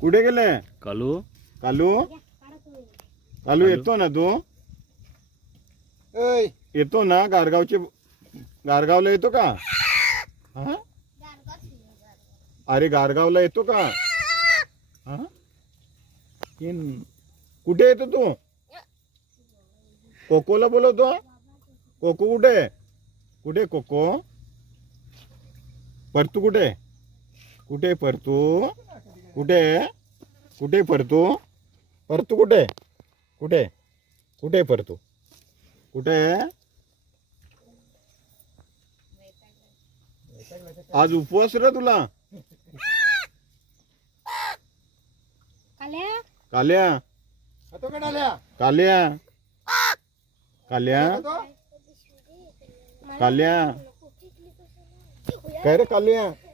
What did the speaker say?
कुठे गेले? कालू. कालू? कालू येतो ना तू? येतो ना गारगावचे गारगावला येतो का? हा? अरे गारगावला येतो का? हा? कुठे येतो तू? कोकोला बोलवतो? कोको कुठे? कुठे कोको? परतू कुठे? कुठे परतू? कुठे? कुठे परतू? परतू कुठे? कुठे? कुठे परतू? कुठे? आज उपवास रे तुला. काल्या? काल्या. काल्या? काल्या. काय रे काल्या?